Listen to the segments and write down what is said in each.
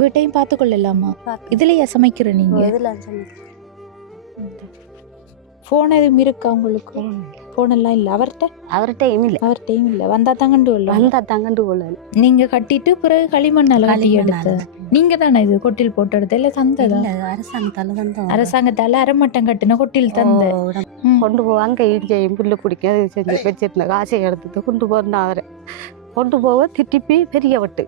வீட்டையும் பார்த்துக்கொள்ளலாமா? பார்த்து இதுலயா சமைக்கிற நீங்க? இதெல்லாம் சமைக்கிறேன். ஃபோன் எதுவும் இருக்கா உங்களுக்கு? ஃபோன் எல்லாம் இல்லை அவர்கிட்டையும் இல்லை. அவர்கிட்டையும் இல்லை. வந்தா தான் கண்டு கொள்ளலாம். வந்தா தங்கண்டு கொள்ளல. நீங்க கட்டிட்டு பிறகு களிமண்ணால கட்டி எடுத்து நீங்க தானே இது கொட்டில் போட்டு எடுத்த இல்லை தந்ததா? அரசாங்கத்தால தந்தோம். அரசாங்கத்தால அரைமட்டம் கட்டின கொட்டில் தந்த கொண்டு போவாங்க. இங்கேயும் புல்லு குடிக்க செஞ்சு வச்சிருந்த காசை எடுத்துட்டு கொண்டு போறேன். அவரை கொண்டு போக திருப்பி பெரிய வட்டு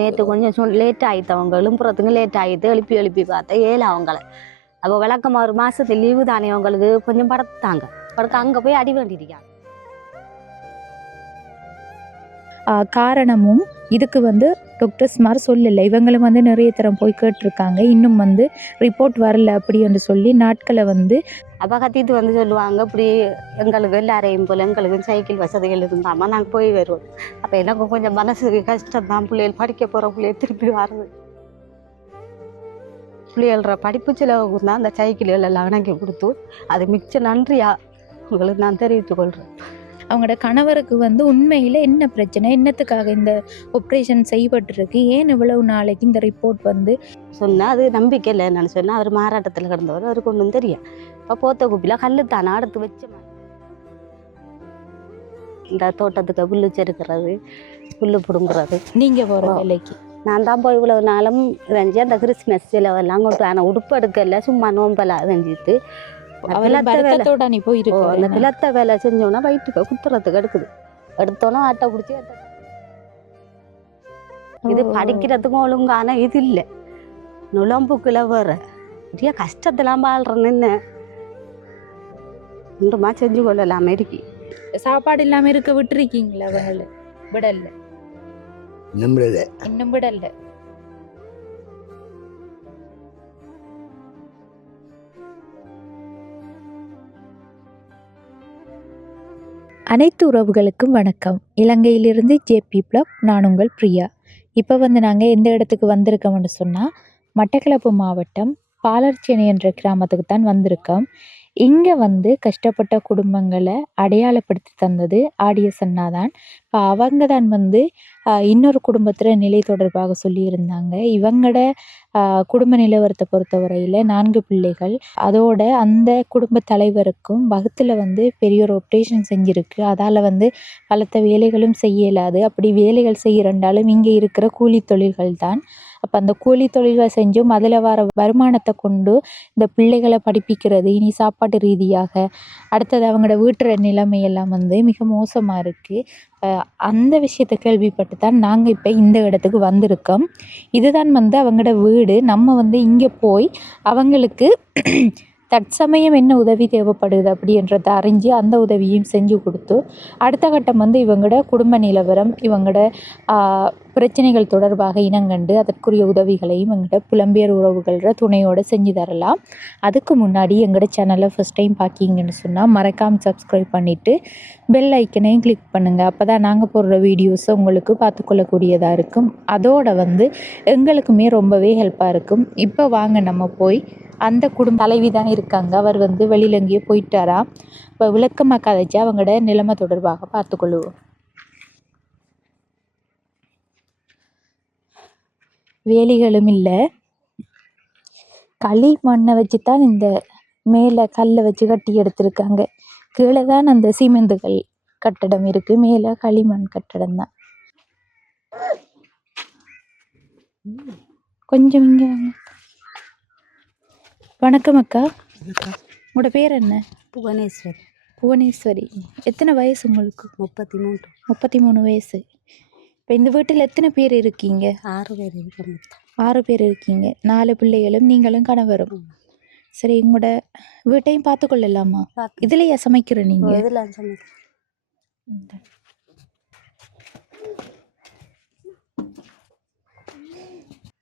நேற்று கொஞ்சம் லேட் ஆயிட்டு அவங்க எழுப்புறதுக்கு லேட் ஆயிட்டு எழுப்பி பார்த்தா 7 அவங்கள. அப்போ விளக்கமா ஒரு மாசத்து லீவு தானே அவங்களுக்கு கொஞ்சம் படுத்தாங்க. அங்க போய் அடி வேண்டியிருக்காங்க. காரணமும் இதுக்கு டாக்டர்ஸ் மாதிரி சொல்லலை. இவங்களும் நிறைய தரம் போய் கேட்டிருக்காங்க. இன்னும் ரிப்போர்ட் வரல அப்படி என்று சொல்லி நாட்களை அப்போ கத்திட்டு சொல்லுவாங்க, இப்படி எங்களுக்கு எல்லாரையும் போல எங்களுக்கு சைக்கிள் வசதிகள் இருந்தாமல் நாங்கள் போய் வருவோம். அப்போ எனக்கு கொஞ்சம் மனசுக்கு கஷ்டம் தான். பிள்ளைகள் படிக்க போகிற பிள்ளைகள் திருப்பி வர்றது. பிள்ளைகள படிப்பு செலவுக்கு தான் அந்த சைக்கிள்கள் எல்லாம் அணங்கி கொடுத்து அது மிச்ச நன்றியா உங்களுக்கு நான் தெரிவித்துக் கொள்கிறேன். அவங்களோட கணவருக்கு உண்மையில் என்ன பிரச்சனை, என்னத்துக்காக இந்த ஆப்ரேஷன் செய்யப்பட்டிருக்கு, ஏன் இவ்வளவு நாளைக்கு இந்த ரிப்போர்ட் சொன்னால் அது நம்பிக்கை இல்லை. நான் சொன்னால் அவர் மாறாட்டத்தில் கிடந்தவர், அவருக்கு ஒன்றும் தெரியும். இப்போ போத்த குப்பியில் கல்லு தானே அடுத்து வச்ச மாதிரி இந்த தோட்டத்துக்கு புல்லு செருக்கிறது, புல்லு பிடுங்குறது. நீங்கள் போகிற வேலைக்கு நான் தான் போய் இவ்வளவு நாளும் செஞ்சு அந்த கிறிஸ்மஸ் செலவெல்லாம் கொண்டு ஆனால் உடுப்பு எடுக்கல, சும்மா நோம்பெல்லாம் செஞ்சுட்டு பிளத்த வேலை செஞ்சோன்னா வயிற்றுக்கு குத்துறதுக்கு எடுக்குது. எடுத்தோன்னா ஆட்டை பிடிச்சி இது படிக்கிறதுக்கும் ஒழுங்கான இது இல்லை. நுழம்புக்குள்ள வேற நிறைய கஷ்டத்தெல்லாம் வாழ்றேன்னு என்ன இன்றுமா செஞ்சு கொள்ளலாம். இருக்கி சாப்பாடு இல்லாம இருக்க விட்டுருக்கீங்களா? விடல, இன்னும் விடல. அனைத்து உறவுகளுக்கும் வணக்கம். இலங்கையிலிருந்து ஜேபி பிளப், நான் உங்கள் பிரியா. இப்போ நாங்கள் எந்த இடத்துக்கு வந்திருக்கோம்னு சொன்னால், மட்டக்களப்பு மாவட்டம் பாலர்ச்சேனை என்ற கிராமத்துக்கு தான் வந்திருக்கோம். இங்கே கஷ்டப்பட்ட குடும்பங்களை அடையாளப்படுத்தி தந்தது ஆடியஸ் அண்ணா தான். இப்போ அவங்க தான் இன்னொரு குடும்பத்தில் நிலை தொடர்பாக சொல்லியிருந்தாங்க. இவங்களோட குடும்ப நிலவரத்தை பொறுத்தவரையில் 4 பிள்ளைகள். அதோட அந்த குடும்ப தலைவருக்கும் வகுத்தில் பெரிய ஒரு ஆப்ரேஷன் செஞ்சுருக்கு. அதால் பலத்த வேலைகளும் செய்ய இயலாது. அப்படி வேலைகள் செய்கிறண்டாலும் இங்கே இருக்கிற கூலி தொழில்கள் தான். அப்போ அந்த கூலி தொழில்கள் செஞ்சும் அதில் வர வருமானத்தை கொண்டு இந்த பிள்ளைகளை படிப்பிக்கிறது. இனி சாப்பாட்டு ரீதியாக அடுத்தது அவங்களோட வீட்டுற நிலைமையெல்லாம் மிக மோசமாக இருக்குது. அந்த விஷயத்தை கேள்விப்பட்டு தான் நாங்கள் இப்போ இந்த இடத்துக்கு வந்திருக்கோம். இதுதான் அவங்களோட வீடு. நம்ம இங்கே போய் அவங்களுக்கு தற்சமயம் என்ன உதவி தேவைப்படுது அப்படின்றத அறிஞ்சு அந்த உதவியும் செஞ்சு கொடுத்து, அடுத்த கட்டம் இவங்களோட குடும்ப நிலவரம், இவங்களோட பிரச்சனைகள் தொடர்பாக இனங்கண்டு அதற்குரிய உதவிகளையும் எங்கள்கிட்ட புலம்பெயர் உறவுகள துணையோடு செஞ்சு தரலாம். அதுக்கு முன்னாடி எங்களோட சேனலை ஃபஸ்ட் டைம் பார்க்கிங்கன்னு சொன்னால் மறக்காமல் சப்ஸ்கிரைப் பண்ணிவிட்டு பெல் ஐக்கனையும் கிளிக் பண்ணுங்கள். அப்போ தான் நாங்கள் போடுற வீடியோஸை உங்களுக்கு பார்த்துக்கொள்ளக்கூடியதாக இருக்கும். அதோடு எங்களுக்குமே ரொம்பவே ஹெல்ப்பாக இருக்கும். இப்போ வாங்க நம்ம போய் அந்த குடும்ப தலைவி தான் இருக்காங்க. அவர் வெளியில் எங்கேயோ போயிட்டாராம். இப்போ விளக்கமாக கதைச்சு அவங்களோட நிலைமை தொடர்பாக பார்த்துக்கொள்ளுவோம். வேலிகளும் இல்லை, களி மண்ணை வச்சு தான் இந்த மேலே கல்லை வச்சு கட்டி எடுத்திருக்காங்க. கீழே தான் அந்த சிமெந்துகள் கட்டடம் இருக்குது, மேலே களிமண் கட்டடம் தான். கொஞ்சம் இங்கே வாங்க. வணக்கம் அக்கா. உங்களோட பேர் என்ன? புவனேஸ்வரி. புவனேஸ்வரி. எத்தனை வயசு உங்களுக்கு? 33. 33 வயசு. இப்போ இந்த வீட்டில் எத்தனை பேர் இருக்கீங்க? 6 பேர் இருக்கீங்க. 6 பேர் இருக்கீங்க. 4 பிள்ளைகளும் நீங்களும் கணவரும். சரி, உங்களோட வீட்டையும் பார்த்துக்கொள்ளலாமா? இதுலையா சமைக்கிற நீங்கள்? இதெல்லாம் சமைக்கிறேன்.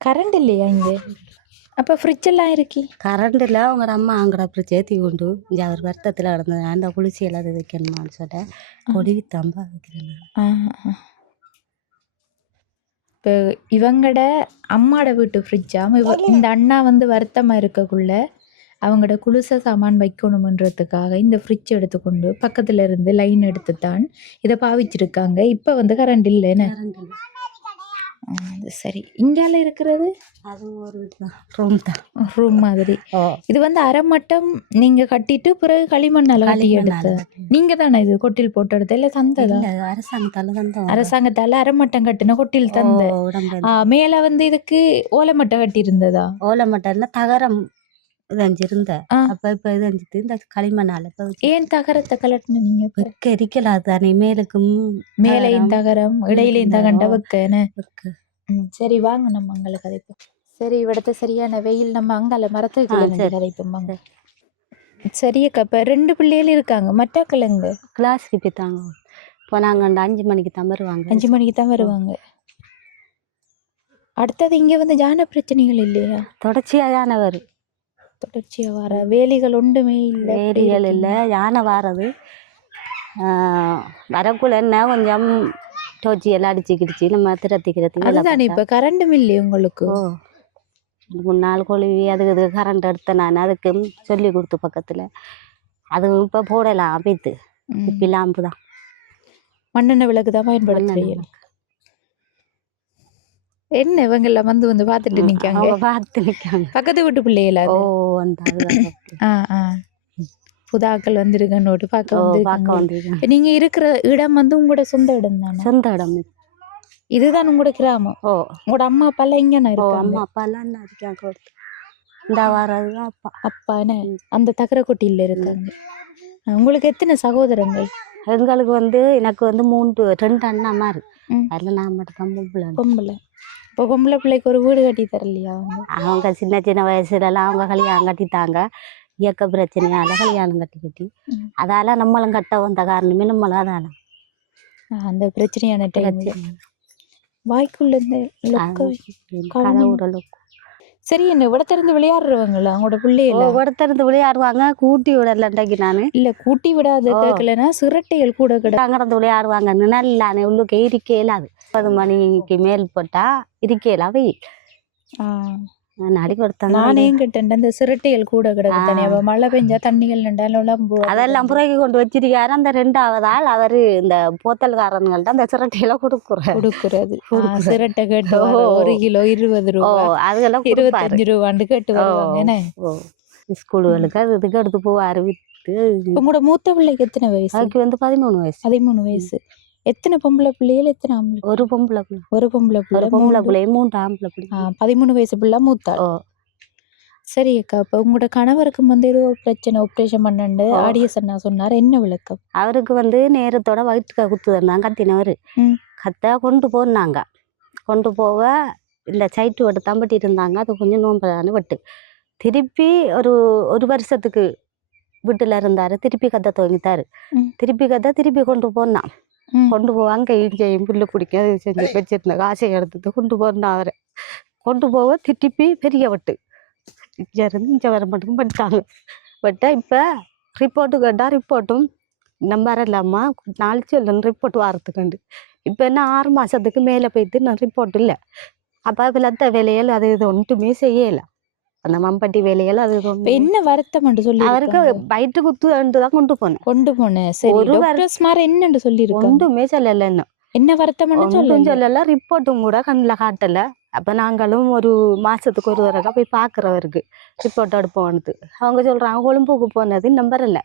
கரண்ட் இல்லையா இங்கே? அப்போ ஃப்ரிட்ஜெல்லாம் இருக்கி? கரண்ட் இல்லை. அவங்க அம்மா அங்கட அப்புறம் சேர்த்தி கொண்டு இங்கே அவர் வருத்தத்தில் கிடந்தது. அந்த குளிர்ச்சி எல்லாம் வைக்கணுமான்னு சொல்ல கொடி தம்பா வைக்கிறேன். இப்போ இவங்களோட அம்மாவோட வீட்டு ஃப்ரிட்ஜா? இந்த அண்ணா வருத்தமாக இருக்கக்குள்ள அவங்களோட குளிச சாமான் வைக்கணுமன்றதுக்காக இந்த ஃப்ரிட்ஜ் எடுத்துக்கொண்டு பக்கத்துல இருந்து லைன் எடுத்து தான் இதை பாவிச்சிருக்காங்க. இப்ப வந்து கரண்ட் இல்லைன்னு. அது சரி. இங்கால இருக்கிறது அது ஒரு ரூம் தான். ரூம் மாதிரி. இது வந்து அரைமட்டம் நீங்க கட்டிட்டு பிறகு களிமண்ணால கட்டி எடுத்து நீங்க தானே இது கொட்டில் போட்டு எடுத்த இல்ல தந்ததா? அரசாங்கத்தால அரைமட்டம் கட்டின கொட்டில் தந்த. மேல வந்து இதுக்கு ஓலைமட்டம் கட்டி இருந்ததா? ஓலைமட்டம் தகரம் இருந்த அப்ப இப்ப இது இந்த களிமண்ணால ஏன் தகரத்தை கலட்டின நீங்க? எரிக்கலாது தானே மேலுக்கும் மேலையும் தகரம் இடையிலையும் தகண்ட வைக்க. சரி வாங்க நம்ம அங்கே கதைப்போம். சரி இவிடத்த சரியான வெயில் நம்ம அங்கால மரத்துக்கு கதைப்போம் வாங்க. சரியக்கா இப்ப 2 பிள்ளைகள் இருக்காங்க. மட்டாக்களுங்க கிளாஸ்க்கு போய்த்தாங்க. போனாங்க 5 மணிக்கு தான் வருவாங்க. 5 மணிக்கு தான் வருவாங்க. அடுத்தது இங்க வந்து யானை பிரச்சனைகள் இல்லையா? தொடர்ச்சியா யானை வரும். தொடர்ச்சியா வர வேலிகள் ஒன்றுமே இல்லை. வேலிகள் இல்லை, யானை வாரது வரக்குள்ள என்ன கொஞ்சம் டோச்சி எல்லாம் அடிச்சுக்கிடுச்சு நம்ம திரத்திக்கிறது. அதுதானே இப்ப கரண்டும் இல்லை உங்களுக்கு? 3 நாள் கொழுவி அதுக்கு கரண்ட் எடுத்தேன் நான். அதுக்கு சொல்லி கொடுத்து பக்கத்துல அது இப்ப போடலாம் அமைத்து இப்ப லாம்பு தான் மண்ணெண்ணெய் விளக்கு தான் பயன்படுத்துறீங்க. என்ன இவங்க எல்லாம் வந்து வந்து பாத்துட்டு நிக்காங்க. பக்கத்து வீட்டு பிள்ளைகளா? புதாக்கள் வந்திருக்கனோடு பார்க்க வந்து. நீங்க இருக்கிற இடம் வந்து உங்களோட சொந்த இடம் தானே? சொந்த இடம். இதுதான் உங்களோட கிராமம்? உங்களோட அம்மா அப்பா எல்லாம் இங்க இருக்காங்க? அம்மா அப்பா எல்லாம் இருக்காங்க. இந்த வாரதுதான் அப்பா. அப்பா என்ன அந்த தகரக்கொட்டியில இருக்காங்க. உங்களுக்கு எத்தனை சகோதரங்கள்? எங்களுக்கு வந்து எனக்கு வந்து 2 அண்ணாமா இருக்கு. அதுல நான் மட்டும் தான் பொம்பளை. இப்போ பொம்பளை பிள்ளைக்கு ஒரு வீடு கட்டி தரலையா? அவங்க சின்ன சின்ன வயசுலலாம் அவங்க கல்யாணம் கட்டிட்டாங்க. இயக்க பிரச்சனையால கல்யாணம் கட்டி அதால நம்மளும் கட்ட வந்த காரணமே நம்மளும் அதால அந்த பிரச்சனையான டைம் வாய்க்குள்ள சரி. என்ன விடத்திருந்து விளையாடுறவங்களா அவங்களோட பிள்ளைகள? விடத்திருந்து விளையாடுவாங்க. கூட்டி விடலண்டைக்கு நானு இல்ல கூட்டி விடாத கேட்கலன்னா சிரட்டைகள் கூட கிடந்து விளையாடுவாங்க. நல்லானே உள்ளுக்கு இருக்க இயலாது. 10 மணிக்கு மேல் போட்டா இருக்க இயலாது. நடி கொடுத்தாங்க. நானே கேட்டேன் இந்த சிரட்டைகள் கூட கிடக்குதானே. மழை பெஞ்சா தண்ணிகள் நண்டாலும் அதெல்லாம் புறக்கி கொண்டு வச்சிருக்காரு. அந்த 2வது ஆள் அவரு இந்த போத்தல்காரன்கள்ட்ட அந்த சிரட்டையில கொடுக்குறது. சிரட்டை கேட்டு 1 கிலோ 20 ரூபா, அதெல்லாம் 25 ரூபான்னு கேட்டு வருவாங்க. ஸ்கூலுகளுக்கு அது இதுக்கு எடுத்து போவாரு வித்து. உங்களோட மூத்த பிள்ளைக்கு எத்தனை வயசு? அதுக்கு வந்து 13 வயசு. 13 வயசு. எத்தனை பொம்பளை பிள்ளைகள் எத்தனை ஆம்பளை? ஒரு பொம்பளை பிள்ளை. ஒரு பொம்பளை பிள்ளை 3 ஆம்பளை பிள்ளை. 13 வயசு பிள்ளை மூத்தாள். சரி அக்கா. இப்போ உங்களோட கணவருக்கு வந்து ஏதோ பிரச்சனை ஆப்ரேஷன் பண்ணண்டு ஆடியஸ் அண்ணா சொன்னார். என்ன விளக்கம்? அவருக்கு வந்து நேரத்தோட வயிற்றுக்க குத்து இருந்தாங்க. கத்தினவர் கத்த கொண்டு போனாங்க. கொண்டு போக இந்த சைட்டு வட்டு தம்பட்டிட்டு இருந்தாங்க. அது கொஞ்சம் நோம்பலான்னு வட்டு திருப்பி ஒரு வருஷத்துக்கு வீட்டுல இருந்தாரு. திருப்பி கத்த துவங்கிட்டாரு. திருப்பி கொண்டு போனான். கொண்டு போவாங்க இங்கேயும் புல்லு பிடிக்க செஞ்சு வச்சிருந்த காசை எடுத்து கொண்டு போனான். அவரை கொண்டு போக திருப்பி பெரிய வட்டு இங்க வர மட்டும் பண்ணிட்டாங்க. பட்டா இப்ப ரிப்போர்ட்டு கேட்டா ரிப்போர்ட்டும் நம்பர் இல்லாமா நாளைக்கு இல்லைன்னு ரிப்போர்ட் வாரத்துக்குண்டு. இப்ப என்ன 6 மாசத்துக்கு மேல போயிட்டு நான் ரிப்போர்ட் இல்லை. அப்ப விளத்த வேலைகள் அது இது ஒன்றுமே செய்யல. அந்த மம்பட்டி வேலைகள் அது என்ன வருத்தம் சொல்லி அவருக்கு வயிற்று குத்து தான் கொண்டு போனேன். ஒரு என்னன்னு சொல்லி ஒன்றுமே சொல்லல. என்ன வருத்தம் சொல்லல. ரிப்போர்ட்டும் கூட கண்ணில் காட்டல. அப்ப நாங்களும் ஒரு மாசத்துக்கு ஒரு தடவை போய் பாக்குறவருக்கு ரிப்போர்ட் எடுப்போம்னு அவங்க சொல்றாங்க. கொழும்புக்கு போனது நம்பர் இல்ல.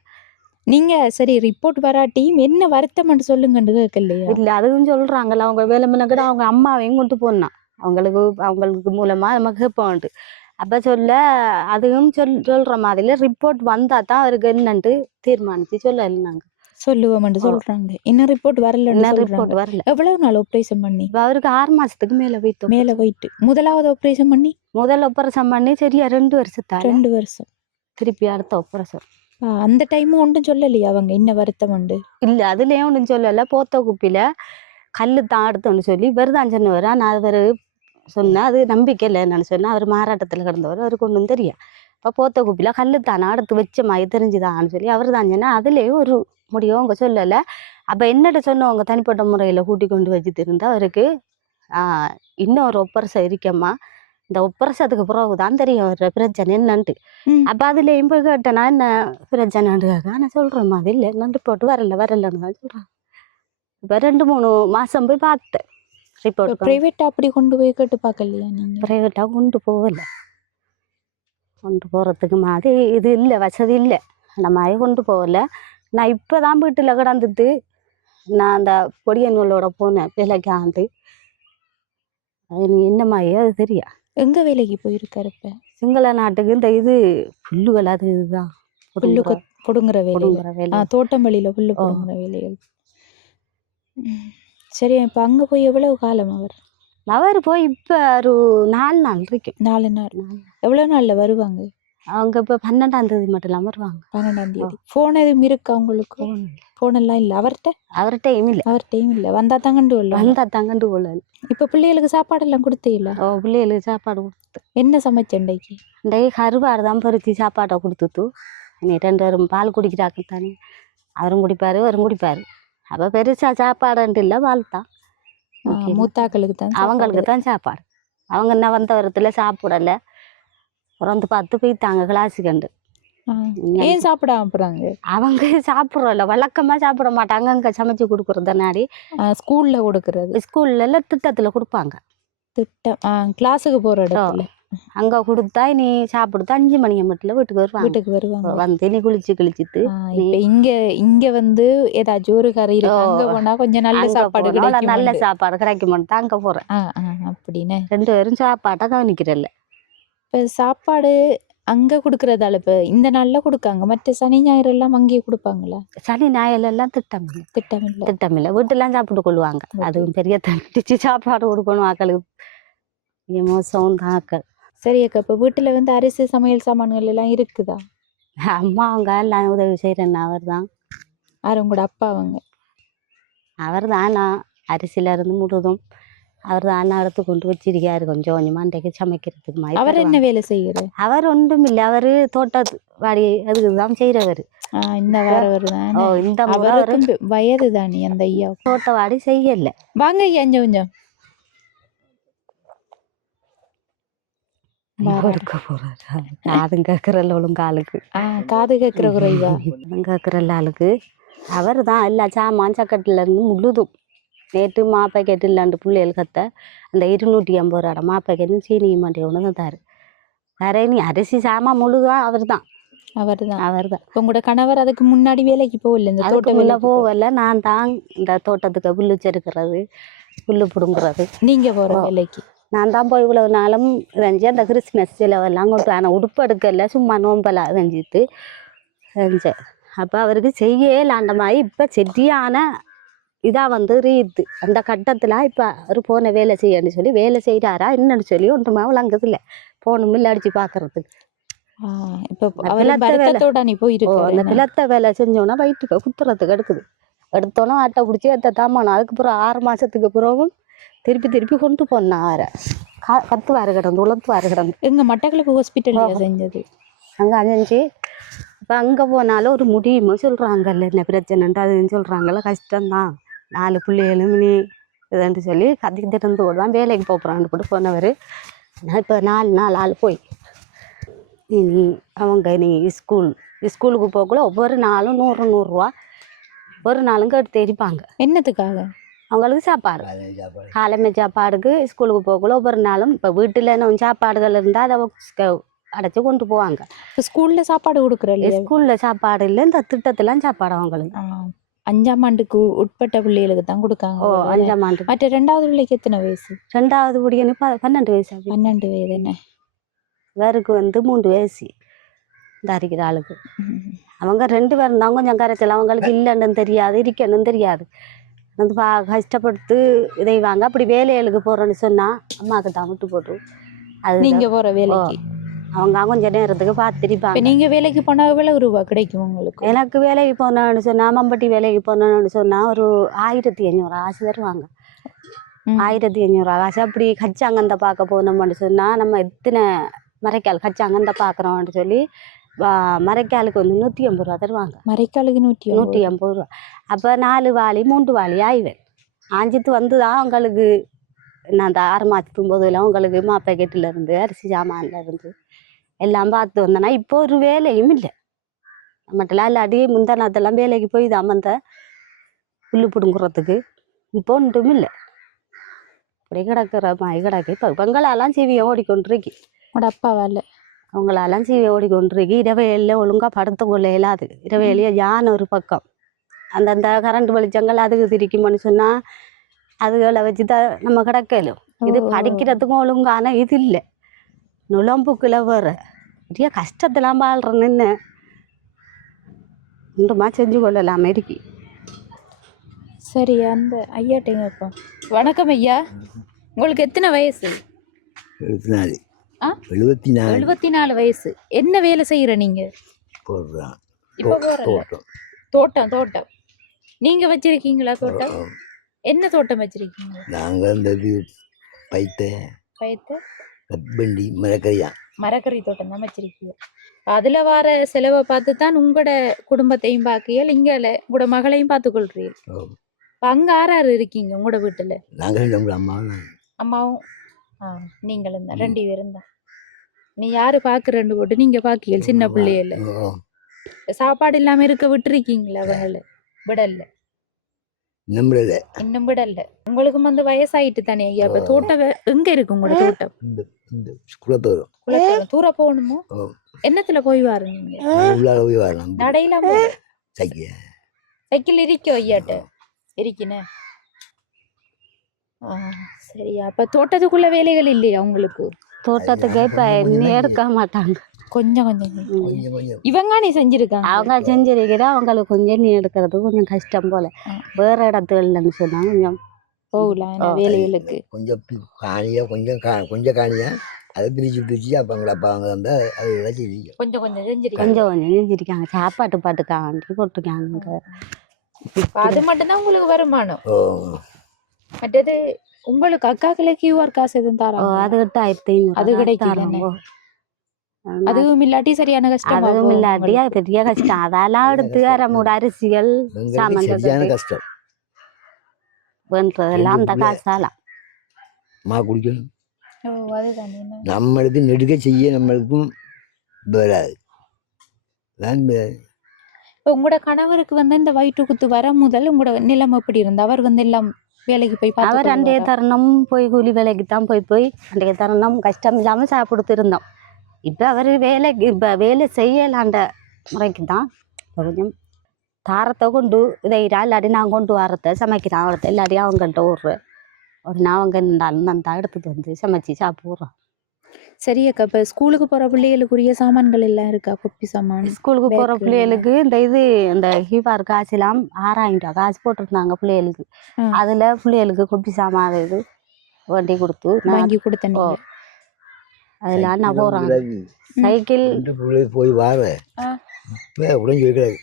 நீங்க சரி ரிப்போர்ட் வராட்டியும் என்ன வருத்தம் சொல்லுங்கன்னு கேட்கலையா? இல்ல அதுவும் சொல்றாங்கல்ல. அவங்க வேலை முன்ன கூட அவங்க அம்மாவையும் கொண்டு போனான். அவங்களுக்கு மூலமா நம்ம கேட்போம்ட்டு. அப்ப சொல்ல அதுவும் சொல்ற மாதிரி ரிப்போர்ட் வந்தா தான் அவருக்கு என்னன்ட்டு தீர்மானிச்சு சொல்லலைன்னாங்க. சொல்லுவோம் சொல்றாங்க. இன்னும் ரிப்போர்ட் வரல. ரிப்போர்ட் வரல. எவ்வளவு நாள் ஆபரேஷன் பண்ணி? அவருக்கு 6 மாசத்துக்கு மேல போயிட்டு முதலாவது ஆபரேஷன் பண்ணி சரியா 2 வருஷத்தால 2 வருஷம் திருப்பி அடுத்த ஆபரேஷன். அந்த டைமும் ஒன்றும் சொல்லலையா அவங்க என்ன வருத்தம் உண்டு? இல்ல அதுலயும் ஒன்றும் சொல்லல. போத்த குப்பில கல்லு தான் அடுத்தோன்னு சொல்லி வெறுதான் சொன்னவர். நான் அவரு சொன்னா அது நம்பிக்கை இல்லை என்னன்னு சொன்னா. அவர் மாறாட்டத்துல கிடந்தவர். அவருக்கு ஒன்றும் தெரியும். இப்போ போத்த குப்பில கல்லு தானே அடுத்து வச்ச மாதிரி தெரிஞ்சுதான்னு சொல்லி அவர் தான் சொன்னா. அதுலேயும் ஒரு முடியும் அவங்க சொல்லலை. அப்போ என்னட்ட சொன்னவங்க தனிப்பட்ட முறையில் கூட்டி கொண்டு வச்சுட்டு இருந்தா அவருக்கு இன்னொரு ஒப்பரசம் இருக்கம்மா இந்த உப்பரசத்துக்கு பிறகு தான் தெரியும் ஒரு பிரச்சனை என்னன்ட்டு. ம். அப்போ அதுலேயும் போய் கேட்டேன்னா என்ன பிரச்சனைன்னு கேட்க நான் சொல்கிறேன் மாதிரி இல்லை என்னன்ட்டு போட்டு வரலன்னு தான் சொல்கிறேன். இப்போ 2-3 மாதம் போய் பார்த்தேன் ரிப்போர்ட். பிரைவேட் அப்படி கொண்டு போய் கேட்டு பார்க்கலையா நீங்க? ப்ரைவேட்டாக கொண்டு போகலை. கொண்டு போகிறதுக்கு மாதிரி இது இல்லை, வசதி இல்லை. அந்த மாதிரி கொண்டு போகலை. நான் இப்போ தான் வீட்டில் கிடந்துட்டு நான் அந்த பொடியன்களோட போனேன் வேலைக்கு ஆண்டு. அது என்ன மாதிரி அது தெரியா. எங்க வேலைக்கு போயிருக்காரு இப்ப? சிங்கள நாட்டுக்கு இந்த இது புல்லுகள் அது இதுதான் புல்லு கொடுங்குற வேலை. கொடுங்குற வேலை. தோட்டம் வழியில புல்லு கொடுங்குற வேலைகள். சரி, இப்ப அங்க போய் எவ்வளவு காலம் அவர் போய் இப்போ ஒரு 4 நாள் இருக்கும். 4 நாள். எவ்வளவு நாள்ல வருவாங்க அவங்க? இப்போ 12ஆம் தேதி மட்டும் இல்லாமல் வருவாங்க. 12ஆம் தேதி. போன் எதுவும் இருக்கா உங்களுக்கு? போன் எல்லாம் இல்லை அவர்கிட்டையும் இல்லை. வந்தா தாங்கண்டு கொள்ள. இப்ப பிள்ளைகளுக்கு சாப்பாடு எல்லாம் கொடுத்தீங்களா? பிள்ளைகளுக்கு சாப்பாடு கொடுத்து. என்ன சமைச்சண்டைக்கு? இன்றைக்கு கருவாடு தான் பொறுக்கி சாப்பாட்டை கொடுத்துட்டு நீ 2 பேரும் பால் குடிக்கிறாங்க தானே, அவரும் குடிப்பாரு. அப்போ பெருசா சாப்பாடுன்ட்டு இல்லை, பால் தான். மூத்தாக்களுக்கு தான், அவங்களுக்கு தான் சாப்பாடு. அவங்க என்ன வந்த வரத்துல சாப்பிடலை, பிறந்து 10 போய்த்தாங்க கிளாஸுக்கண்டு. ஏன் சாப்பிடாம போறாங்க? அவங்க சாப்பிட்றோம்ல, வழக்கமாக சாப்பிட மாட்டாங்க. அங்கே சமைச்சு கொடுக்குறதுனாடி ஸ்கூல்ல கொடுக்குறது, ஸ்கூல்ல திட்டத்தில் கொடுப்பாங்க. திட்டம் கிளாஸுக்கு போகிற இடத்துல அங்கே கொடுத்தா நீ சாப்பிடுத்தா 5 மணி மட்டும் வீட்டுக்கு வருவாங்க. வந்து நீ கிழிச்சிட்டு இங்க வந்து ஏதாச்சும் ஒரு கறி இருக்கு, அங்க போனா கொஞ்சம் நல்ல சாப்பாடு கிடைக்கும். நல்ல சாப்பாடு கிடைக்கும் தான் அங்கே போகிறேன். அப்படின்னு 2 பேரும் சாப்பாட்டை கவனிக்கிறல்ல. இப்போ சாப்பாடு அங்க கொடுக்கறதால இப்ப இந்த நாள்ல கொடுக்காங்க, மற்ற சனி ஞாயிறு எல்லாம் அங்கேயே கொடுப்பாங்களா? சனி ஞாயிறு எல்லாம் திட்டம் இல்லை, வீட்டெல்லாம் சாப்பிட்டு கொள்வாங்க. அதுவும் பெரிய தண்டிச்சு சாப்பாடு கொடுக்கணும் ஆக்களுக்கு, மோசம் தான் ஆக்கள். சரி அக்கா, இப்போ வீட்டுல வந்து அரிசி சமையல் சாமான்கள் எல்லாம் இருக்குதா? அம்மா அவங்க எல்லாம் உதவி செய்யறேன்னு அவர் தான். யாரும் உங்களோட அப்பா? அவர் தான். நான் அரிசியில இருந்து முழுதும் அவர் தான் எடுத்து கொண்டு வச்சிருக்காரு கொஞ்சம் கொஞ்சமா அன்றைக்கு சமைக்கிறதுக்கு மாதிரி. அவர் என்ன வேலை செய்யறாரு? அவர் ஒன்றும் இல்லை, அவர் தோட்டத்து வாடி அதுக்கு தான் செய்யறவர். இந்த வயது தானே அந்த ஐயா, தோட்ட வாடி செய்யல. வாங்க ஐயா கொஞ்சம் காது கேட்கறல்ல ஒழுங்காளுக்கு, காது கேட்கிற குறைவா கேட்கறல்ல ஆளுக்கு. அவர் தான் எல்லா சாமான் சக்கட்டுல இருந்து முழுதும். நேற்று மாப்பாக்கெட்டு இல்லாண்டு பிள்ளைகள் கத்த அந்த 250 ரூபா மாப்பாக்கெட்டு சீனி மாட்டி ஒன்று தர நீ அரிசி சாமான் முழுதும் அவர் தான். உங்களோட கணவர் அதுக்கு முன்னாடி வேலைக்கு போகல? இந்த தோட்டத்துல போகல, நான் தான் இந்த தோட்டத்துக்கு புல்லு செருக்கிறது, புல்லு பிடுங்குறது. நீங்க போற வேலைக்கு நான் தான் போய் இவ்வளவு நாளும் செஞ்சு அந்த கிறிஸ்மஸ் செலவெல்லாம் கொண்டு. ஆனால் உடுப்பு எடுக்கல, சும்மா நோம்பெல்லாம் செஞ்சுட்டு செஞ்சேன். அப்போ அவருக்கு செய்யலாண்ட மாதிரி இப்போ செட்டியான இதாக வந்து ரீத்து அந்த கட்டத்தில் இப்போ அவர் போன வேலை செய்யணும்னு சொல்லி வேலை செய்கிறாரா என்னன்னு சொல்லி ஒன்றுமா விளங்குதில்லை, போகணும் இல்லை அடித்து பார்க்கறதுக்கு. அந்த பிளத்த வேலை செஞ்சோன்னா வயிற்றுக்கு குத்துறதுக்கு எடுக்குது. எடுத்தோன்னா ஆட்டை பிடிச்சி எத்த தாமானோம். அதுக்கப்புறம் 6 மாதத்துக்கு பிறகும் திருப்பி கொண்டு போனா அவரை கத்துவாரு கிடந்து உளத்துவாரு கிடந்து. எங்கள் மட்டக்களப்பு ஹாஸ்பிட்டல் செஞ்சது அங்கே செஞ்சு. இப்போ அங்கே போனாலும் ஒரு முடியுமோ சொல்கிறாங்கல்ல, என்ன பிரச்சனைன்ட்டு அதுன்னு சொல்கிறாங்கல்ல, கஷ்டம்தான் 4 பிள்ளைகளும் நீ இதுன்ட்டு சொல்லி கத்திக்கிட்டு இருந்து கூட தான் வேலைக்கு போகிறான்னு போட்டு போனவர். நான் இப்போ 4 நாள் ஆள் போய் நீ ஸ்கூலுக்கு போகக்குள்ள ஒவ்வொரு நாளும் 100 ரூபா ஒரு நாளும் கேட்டு தெரிப்பாங்க. என்னத்துக்காக? அவங்களுக்கு சாப்பாடு, காலமே சாப்பாடுக்கு ஸ்கூலுக்கு போகக்குள்ள ஒவ்வொரு நாளும். இப்போ வீட்டில் என்ன சாப்பாடுகள் இருந்தால் அதை அடைச்சி கொண்டு போவாங்க. இப்போ ஸ்கூலில் சாப்பாடு கொடுக்குறல? ஸ்கூலில் சாப்பாடு இல்லை, இந்த திட்டத்திலாம் சாப்பாடு அவங்களுக்கு 5ஆம் ஆண்டுக்கு உட்பட்ட பிள்ளைகளுக்கு தான் கொடுக்காங்க. 5ஆம் ஆண்டு. மற்ற 2வது பிள்ளைக்கு எத்தனை வயசு? 2வது பிடிக்கன்னு 12 வயசு. 12 வயது. என்ன இவருக்கு வந்து 3 வயசு இந்த அரிக்கிற ஆளுக்கு. அவங்க 2 பேரும் தான் கொஞ்சம் கரைச்சல். அவங்களுக்கு இல்லைன்னு தெரியாது, இருக்கணும்னு தெரியாது. வந்து கஷ்டப்படுத்து இதைவாங்க. அப்படி வேலைகளுக்கு போகிறோன்னு சொன்னால் அம்மாவுக்கு தான் விட்டு போட்டு அது நீங்கள் போகிற வேலைக்கு அவங்க கொஞ்சம் நேரத்துக்கு பார்த்துருப்பாங்க. நீங்கள் வேலைக்கு போனால் எவ்வளவு ரூபா கிடைக்கும் உங்களுக்கு? எனக்கு வேலைக்கு போனோன்னு சொன்னால், மம்பட்டி வேலைக்கு போனோன்னு சொன்னால் ஒரு 1500 ஆசை தருவாங்க. 1500 ஆசை. அப்படி கச்சாங்கந்த பார்க்க போனோம்னு சொன்னால் நம்ம எத்தனை மரைக்கால் கச்சாங்கந்த பார்க்குறோம்னு சொல்லி மரைக்காலுக்கு வந்து 150 ரூபா தருவாங்க. மரைக்காலுக்கு 150 ரூபா. அப்போ 4 வாளி 3 வாளி ஆய்வேன் ஆஞ்சித்து வந்து தான் அவங்களுக்கு நான் அந்த 6 மாதத்துக்கு போதெல்லாம் உங்களுக்கு மாப்பேக்கெட்டில் இருந்து அரிசி சாமான்ல இருந்து எல்லாம் பார்த்து வந்தேன்னா இப்போ ஒரு வேலையும் இல்லை. நம்மட்டெல்லாம் இல்லாட்டி முந்தானத்தெல்லாம் வேலைக்கு போய் தான் வந்த புல்லு பிடுங்குறதுக்கு இப்போ ஒன்றும் இல்லை. அப்படி கிடக்கிற மாதிரி கிடக்கு. இப்போ பெங்களாலாம் சீவியை ஓடிக்கொண்டிருக்கு. உங்களோட அப்பாவால் அவங்களாலாம் சீவியை ஓடிக்கொண்டிருக்கு. இரவையில் ஒழுங்காக படுத்து கொள்ள இயலாது. இரவையிலேயே யானை ஒரு பக்கம் அந்தந்த கரண்ட் வெளிச்சங்கள் அதுக்கு திரிக்கும்னு சொன்னால் அதுகளை வச்சு தான் நம்ம கிடக்கலும். இது படிக்கிறதுக்கும் ஒழுங்கான இது இல்லை. நுழம்புக்குள்ள வேறு பெரிய கஷ்டத்தெல்லாம் வாழ்கிறேன்னு ஒன்றுமா செஞ்சு கொள்ளலாம இருக்கி. சரி, அந்த ஐயாட்டைங்க இப்போ. வணக்கம் ஐயா, உங்களுக்கு எத்தனை வயசு? 74. ஆ 74 74 வயசு. என்ன வேலை செய்கிற நீங்கள்? போடுறான். இப்போ போகிறல தோட்டம். தோட்டம். தோட்டம் நீங்கள் வச்சுருக்கீங்களா? தோட்டம் என்ன தோட்டம் வச்சுருக்கீங்க? நாங்கள் இந்த பைத்தை பயத்து கப்பண்டி மரக்கறியா மரக்கறி தோட்டம் தான் வச்சிருக்கீங்க. அதில் வர செலவை பார்த்து தான் உங்களோட குடும்பத்தையும் பார்க்கியல், இங்கே உங்களோட மகளையும் பார்த்துக்கொள்றீங்க. இப்போ அங்கே யார் இருக்கீங்க உங்களோட வீட்டில்? நாங்கள் நம்ம அம்மாவும் அம்மாவும் நீங்களும் தான், 2 பேரும் தான். நீ யார் பார்க்குறேன்னு போட்டு நீங்கள் பார்க்கீங்க. சின்ன பிள்ளையில சாப்பாடு இல்லாமல் இருக்க விட்டுருக்கீங்களா? அவங்கள விடல, நம்மள இன்னும் விடல. உங்களுக்கும் வந்து வயசாயிட்டு தானே ஐயா. இப்போ தோட்டம் எங்கே இருக்கு உங்களோட தோட்டம்? இந்த குளத்தோறும் குளத்தோரம். தூர போகணுமோ? என்னத்துல போய் வரீங்க? உள்ளார போய் வரலாம். நடையில சைக்கிள் சைக்கிள் இருக்கோ ஐயாட்ட? இருக்கீனே. சரியா. அப்ப தோட்டத்துக்குள்ள வேலைகள் இல்லையா உங்களுக்கு? தோட்டத்துக்கு இப்போ இன்னும் எடுக்க மாட்டாங்க. கொஞ்சம் கொஞ்சம் இவங்க நீ செஞ்சிருக்காங்க. அவங்க செஞ்சிருக்கிற அவங்களுக்கு கொஞ்சம் நீ எடுக்கிறது கொஞ்சம் கஷ்டம் போல. வேற இடத்துலன்னு சொன்னா கொஞ்சம் போகலாம் வேலைகளுக்கு. கொஞ்சம் காணியா கொஞ்சம் காணியா அதை பிரிச்சு அப்போ அவங்கள அப்பா அவங்க வந்தால் அது வச்சு கொஞ்சம் கொஞ்சம் செஞ்சிருக்காங்க. கொஞ்சம் கொஞ்சம் செஞ்சிருக்காங்க. சாப்பாட்டு பாட்டுக்காண்டி போட்டிருக்காங்க. அது மட்டும்தான் உங்களுக்கு வருமானம். மற்றது உங்களுக்கு அக்காக்களே கியூஆர் காசு எதுவும் தராங்க? அது 8500 அது கிடைக்கல. அதுவும் இல்லாட்டி சரியான கஷ்டம். அதுவும் இல்லாட்டி அது பெரிய கஷ்டம். அதெல்லாம் எடுத்து நம்மளோட அரிசிகள் சாமான் கஷ்டம் வேண்டதெல்லாம் அந்த காசாலாம் மா குடிக்கணும். அதுதான் நம்மளுக்கு நெடுக்க செய்ய நம்மளுக்கும் வராது. இப்போ உங்களோட கணவருக்கு வந்து இந்த வயிற்று குத்து வர முதல் உங்களோட நிலம் எப்படி இருந்து? அவர் வந்து எல்லாம் வேலைக்கு போய் அவர் அன்றைய தருணம் போய் கூலி வேலைக்கு தான் போய் அன்றைய தருணம் கஷ்டம் இல்லாமல் சாப்பிடுத்து இருந்தோம். இப்போ அவர் வேலைக்கு இப்போ வேலை செய்யலாண்ட முறைக்கு தான் கொஞ்சம் தாரத்தை கொண்டு இதைடா இல்லாட்டி நான் கொண்டு வரத்தை சமைக்கிறான். அவரத்தை இல்லாட்டி அவங்கள்ட்ட ஓடுறேன். உடனே அவங்க இருந்தாலும் நான் தான் எடுத்துட்டு வந்து சமைச்சு சாப்பிட்றோம். சரியக்கா. இப்போ ஸ்கூலுக்கு போகிற பிள்ளைகளுக்குரிய சாமான்கள் எல்லாம் இருக்கா? குப்பி சாமான். ஸ்கூலுக்கு போகிற பிள்ளைகளுக்கு இந்த ஹீபார் காசுலாம் 6000 ரூபா காசு போட்டிருந்தாங்க பிள்ளைகளுக்கு. அதில் பிள்ளைகளுக்கு குப்பி சாமான் இது வண்டி கொடுத்து வாங்கி கொடுத்தேன். அதெல்லாம் நான் போகிறேன். சைக்கிள் போய் வார உடஞ்சி வைக்கிறாரு.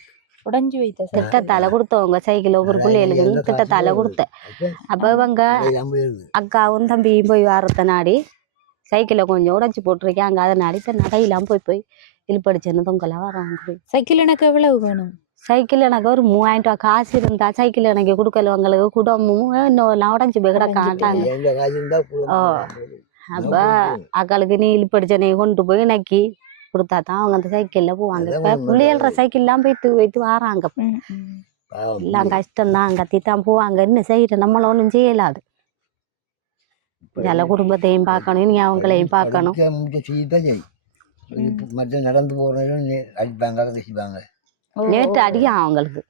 உடஞ்சி வைத்த திட்டத்தால கொடுத்தவங்க சைக்கிள் ஒவ்வொரு பிள்ளைகளுக்கு திட்டத்தால கொடுத்தேன். அப்போ இவங்க அக்காவும் தம்பியும் போய் வாரத்தை நாடி சைக்கிளை கொஞ்சம் உடச்சி போட்டிருக்காங்க. அதை நாடி இப்போ நகையெல்லாம் போய் இழுப்படிச்சேன்னு தொங்கலாம் வராங்க. சைக்கிள் எனக்கு எவ்வளவு வேணும்? சைக்கிள் எனக்கு ஒரு 3000 ரூபா காசு இருந்தா சைக்கிள் எனக்கு கொடுக்கலவங்களுக்கு குடும்பமும் இன்னும் உடஞ்சி போய் கிடக்காட்டாங்க. அப்போ அக்காளுக்கு நீ இழுப்படிச்சனை கொண்டு போய் நக்கி கொடுத்தா தான் அவங்க அந்த சைக்கிளில் போவாங்க. இப்போ பிள்ளைகள சைக்கிள்லாம் போய்த்து வராங்க. எல்லாம் கஷ்டம்தான். கத்தித்தான் போவாங்க. இன்னும் செய்யற நம்மள ஒன்றும் செய்யலாது. எல்லா குடும்பத்தையும் பார்க்கணும், நீ அவங்களையும் பார்க்கணும். நடந்து போறவங்க அடிப்பாங்க. நேற்று அடியா அவங்களுக்கு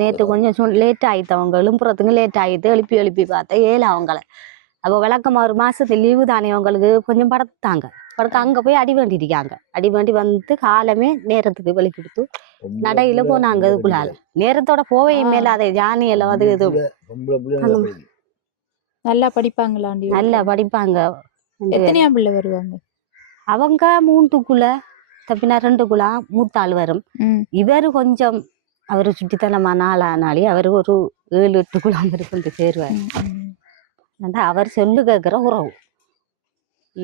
நேற்று கொஞ்சம் லேட் ஆயிட்டு அவங்க எழுப்புறதுக்கு லேட் ஆயிட்டு எழுப்பி பார்த்தா 7 அவங்கள. அப்போ விளக்கமா ஒரு மாசத்து லீவு தானே அவங்களுக்கு கொஞ்சம் படுத்தாங்க. அங்கே போய் அடி வேண்டியிருக்காங்க. அடி வேண்டி வந்து காலமே நேரத்துக்கு வெளி கொடுத்து நடையில போனாங்க. அதுக்குள்ளால நேரத்தோட போவே மேல அதை ஜானியெல்லாம் அது இது நல்லா படிப்பாங்களாண்டி? நல்லா படிப்பாங்க. எத்தனையாம் பிள்ளை வருவாங்க அவங்க? 3க்குள்ள தப்பினா 2க்குள்ள மூத்தாள் வரும். இவரு கொஞ்சம் அவரு சுட்டித்தனமான ஆளானாலே அவர் ஒரு 7-8க்குள்ள வந்து சேருவார். அவர் சொல்லு கேட்குற உறவு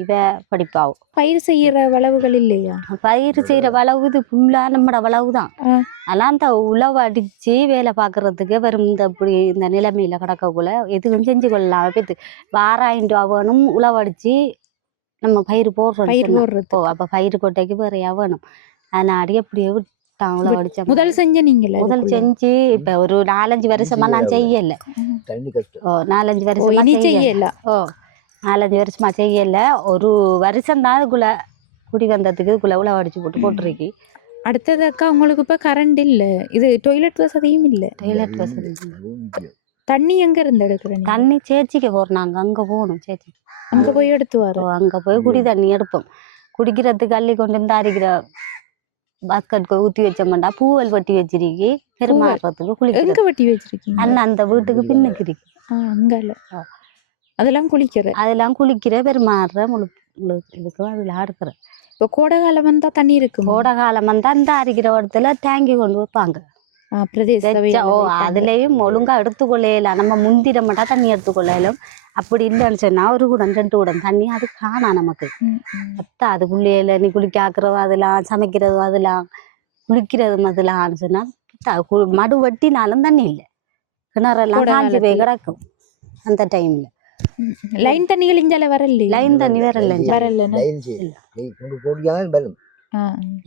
இவ படிப்பாவும். பயிர் செய்யற வளவுகள் இல்லையா? பயிர் செய்யற வளவு இது ஃபுல்லா நம்மட வளவு தான். அதெல்லாம் அந்த உழவு அடிச்சு வேலை பார்க்கறதுக்கு வெறும் இந்த இப்படி இந்த நிலைமையில கிடக்கக்குள்ள எதுவும் செஞ்சு கொள்ளலாம். இப்போ 6000 ரூபா வேணும் உழவு அடிச்சு நம்ம பயிர் போடுறோம். அப்ப பயிர் கொட்டைக்கு வேறையா வேணும். அதனாடி அப்படியே விட்டான் உழவு அடிச்ச. முதல் செஞ்ச நீங்கள? முதல் செஞ்சு இப்ப ஒரு 4-5 வருஷமா நான் செய்யல. 4-5 வருஷமா செய்யல. 4-5 வருஷமா செய்யல. ஒரு வருஷம் தான் இதுக்குள்ள குடி வந்ததுக்கு இதுக்குள்ள உழவு அடிச்சு போட்டுருக்கு. அடுத்தது அக்கா உங்களுக்கு இப்ப கரண்ட் இல்ல, இது டாய்லெட் வசதியும் இல்ல. டாய்லெட் வசதி தண்ணி எங்க இருந்து எடுக்கிறேன்? தண்ணி சேச்சிக்கு போறாங்க, அங்க போகணும். சேச்சி அங்க போய் எடுத்து வரோம். அங்க போய் குடி தண்ணி எடுப்போம். குடிக்கிறதுக்கு அள்ளி கொண்டு வந்து அரிக்கிற பாஸ்கெட் ஊத்தி வச்சோம்டா பூவல் வெட்டி வச்சிருக்கி பெருமாறதுக்கு குளிக்க. எங்க வெட்டி வச்சிருக்கீங்க? அந்த வீட்டுக்கு பின்னுக்கு இருக்கு. அங்கல அதெல்லாம் குளிக்கிற பெருமாறுற முழு இதுக்கு அதுல அடுக்கிற. இப்போ கோடை காலம் வந்தா தண்ணி இருக்கு. கோடை காலம் வந்தா அந்த அரிக்கிற இடத்துல டேங்கி கொண்டு வைப்பாங்க. அதுலயும் ஒழுங்கா எடுத்துக்கொள்ளையில நம்ம முந்திர மட்டும் தண்ணி எடுத்துக்கொள்ளையிலும். அப்படி இல்லைன்னு சொன்னா ஒரு குடம் 2 குடம் தண்ணி அது காணா நமக்கு. அதுக்குள்ளேயில நீ குளிக்காக்குறதும் அதெல்லாம், சமைக்கிறதும் அதெல்லாம், குளிக்கிறதும் அதெல்லாம் சொன்னா மடு வெட்டினாலும் தண்ணி இல்லை. கிணறெல்லாம் காஞ்சி போய் கிடக்கும் அந்த டைம்ல. லைன் தண்ணிகள் இஞ்சால வரல. லைன் தண்ணி வரல.